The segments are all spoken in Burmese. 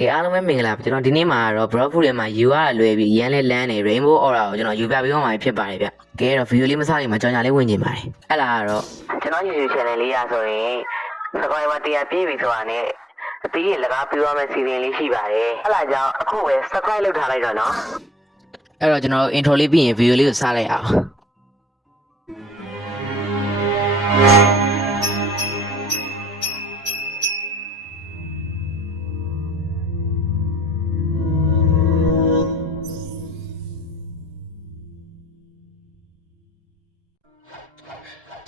ကဲအားလုံးပဲမင်္ဂလာပါကျွန်တော်ဒီနေ့မှာတော့ Broad Food ထဲမှာယူရတာလွယ်ပြီးရန်လဲလန်းနေ Rainbow Aura ကိုကျွန်တော်ယူပြပေးသွားမှာဖြစ်ပါတယ်ဗျကဲတော့ဗီဒီယိုလေးမစခင်မှာကြောင်ညာလေးဝင်နေပါတယ်အဲ့ဒါကတော့ကျွန်တော် YouTube channel လေးရဆိုရင် subscriber 100ပြည့်ပြီဆိုတာနဲ့အသေးကြီးလကားပြီးသွားမယ့်စီစဉ်လေးရှိပါတယ်အဲ့ဒါကြောင့်အခုပဲ subscribe လုပ်ထားလိုက်တော့နော်အဲ့တော့ကျွန်တော် intro လေးပြီးရင်ဗီဒီယိုလေးကိုစလိုက်အောင်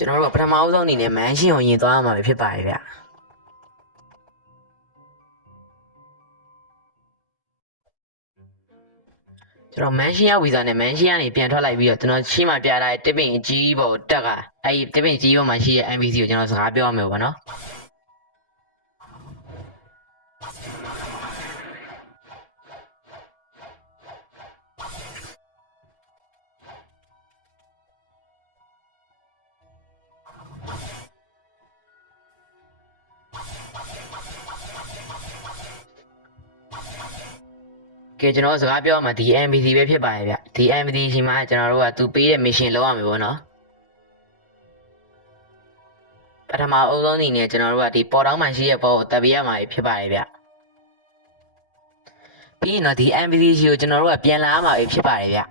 ကျွန်တော်တို့ကပထမအဆုံးအနေနဲ့မန်းရှင်ကိုရင်သွားရမှာပဲဖြစ်ပါတယ်ဗျကျွန်တော်မန်းရှင်ရောက်ပြီဆိုတော့မန်းရှင်ကနေပြန်ထွက်လိုက်ပြီးတော့ကျွန်တော်ရှင်းမှပြထားတဲ့တစ်ပင်အကြီးပေါ်တက်ကအဲ့ဒီတစ်ပင်ကြီးပေါ်မှာရှိတဲ့ NPC ကိုကျွန်တော်စကားပြောရမယ်ပေါ့နော်ကဲကျွန်တော်စကားပြောမှာဒီ NPC ပဲဖြစ်ပါတယ်ဗျဒီ NPC ရှိမှကျွန်တော်တို့ကသူပေးတဲ့ mission လုပ်ရမယ်ပေါ့နော်ပထမအဆုံးအနေနဲ့ကျွန်တော်တို့ကဒီပေါ်တောင်းမှရှိတဲ့ပေါ်ကိုတပ်ပေးရမှာဖြစ်ပါတယ်ဗျပြီးရင်တော့ဒီ NPC ရှိကိုကျွန်တော်တို့ကပြန်လာရမှာဖြစ်ပါတယ်ဗျ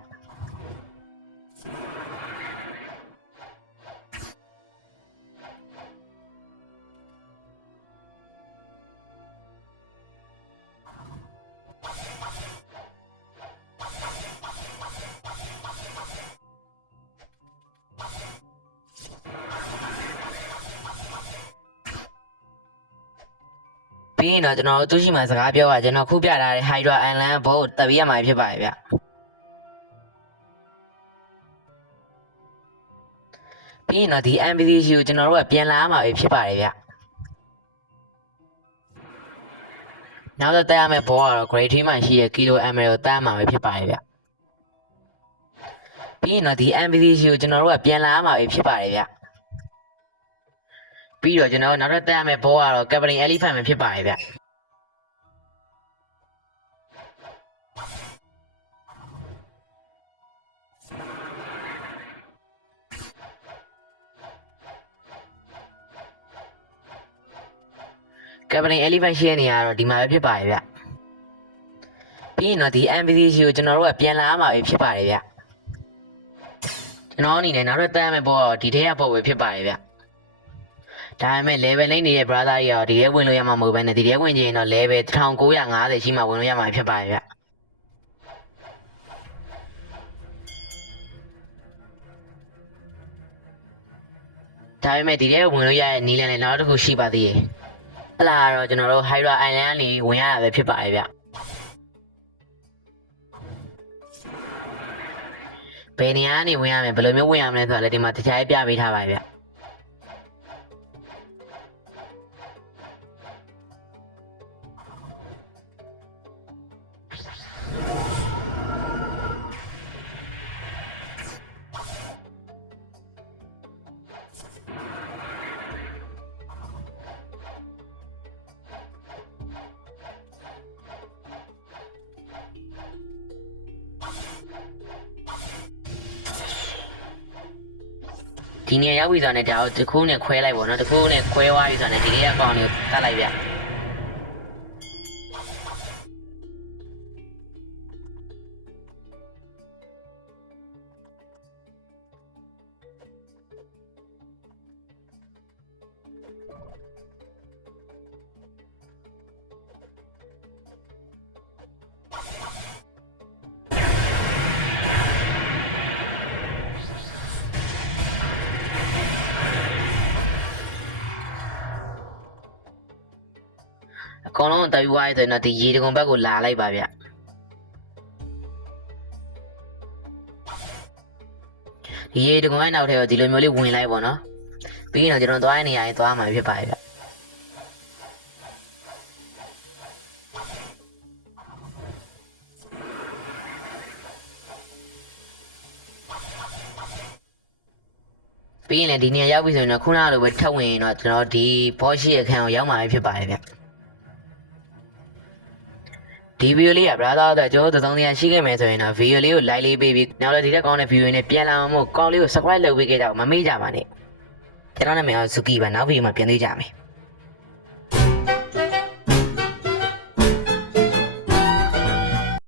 ပြီးရင်တော့ကျွန်တော်တို့သူရှိမှစကားပြောတာကျွန်တော်ခုပြထားတဲ့ Hydra Island ဘောကိုတပ်ပေးရမှာဖြစ်ပါတယ်ဗျပြီးရင်တော့ဒီ NPC ရှိကိုကျွန်တော်တို့ကပြန်လာရမှာဖြစ်ပါတယ်ဗျနောက်တော့တက်ရမယ့်ဘောကတော့ Grade 3မှာရှိတဲ့ Kilo Emerald ကိုတက်ရမှာဖြစ်ပါတယ်ဗျပြီးရင်တော့ဒီ NPC ရှိကိုကျွန်တော်တို့ကပြန်လာရမှာဖြစ်ပါတယ်ဗျပြီးတော့ကျွန်တော်နောက်ထပ်တက်ရမယ့်ဘောကတော့ Captain Elephant ပဲဖြစ်ပါတယ်ဗျCaptain Elephant ရှိတဲ့နေရာတော့ဒီမှာပဲဖြစ်ပါတယ်ဗျပြီးရင်တော့ဒီ NPC ရှိကိုကျွန်တော်တို့ကပြန်လာရမှာဖြစ်ပါတယ်ဗျကျွန်တော်အနေနဲ့နောက်ထပ်တက်ရမယ့်ဘောကတော့ဒီထဲကဘောပဲဖြစ်ပါတယ်ဗျဒါပေမဲ့ level လိမ့်နေတဲ့ brother တွေရောဒီထဲဝင်လို့ရမှာမဟုတ်ဘဲနဲ့ဒီထဲဝင်ချင်ရင်တော့ level 1950ရှိမှဝင်လို့ရမှာဖြစ်ပါတယ်ဗျဒါပေမဲ့ဒီထဲဝင်လို့ရတဲ့နီလန်လည်းနောက်တစ်ခုရှိပါသေးတယ်အဲ့ဒါကတော့ကျွန်တော်တို့ Hydra Island ကနေဝင်ရတာပဲဖြစ်ပါတယ်ဗျဘယ်နေရာကနေဝင်ရမလဲဘယ်လိုမျိုးဝင်ရမလဲဆိုတာလည်းဒီမှာတခြားပြပေးထားပါတယ်ဗျဒီနေရာရောက်ပြီဆိုတော့ဒါကိုတစ်ခုနဲ့ခွဲလိုက်ပေါ့နော်တစ်ခုနဲ့ခွဲသွားပြီဆိုတော့ဒီလေးအကောင်လေးကိုတတ်လိုက်ဗျအကောင်လုံးတက်ပြီးွားရဆိုရင်တော့ဒီရေတကုံဘက်ကိုလာလိုက်ပါဗျဒီရေတကုံရဲ့နောက်ထဲကိုဒီလိုမျိုးလေးဝင်လိုက်ပေါ့နော်ပြီးရင်တော့ကျွန်တော်သွားရနေရရင်သွားမှာဖြစ်ပါတယ်ဗျပြီးရင်လည်းဒီနေရာရောက်ပြီဆိုရင်တော့ခုနကလိုပဲထပ်ဝင်ရင်တော့ကျွန်တော်ဒီဘောရှိရဲ့အခန်းကိုရောက်မှာဖြစ်ပါတယ်ဗျ ဒီဗီဒီယိုလေးက brother တို့ကျွန်တော်တို့သုံးသရရှိခဲ့မယ်ဆိုရင်တော့ဗီဒီယိုလေးကို like လေးပေးပြီးနောက်လည်းဒီတက်ကောင်းတဲ့ဗီဒီယိုနဲ့ပြန်လာအောင်မို့ကောင်းလေးကို subscribe လုပ်ပေးခဲ့ကြအောင်မမေ့ကြပါနဲ့ကျွန်တော်နာမည်က Zuki ပါနောက်ဗီဒီယိုမှာပြန်တွေ့ကြမယ်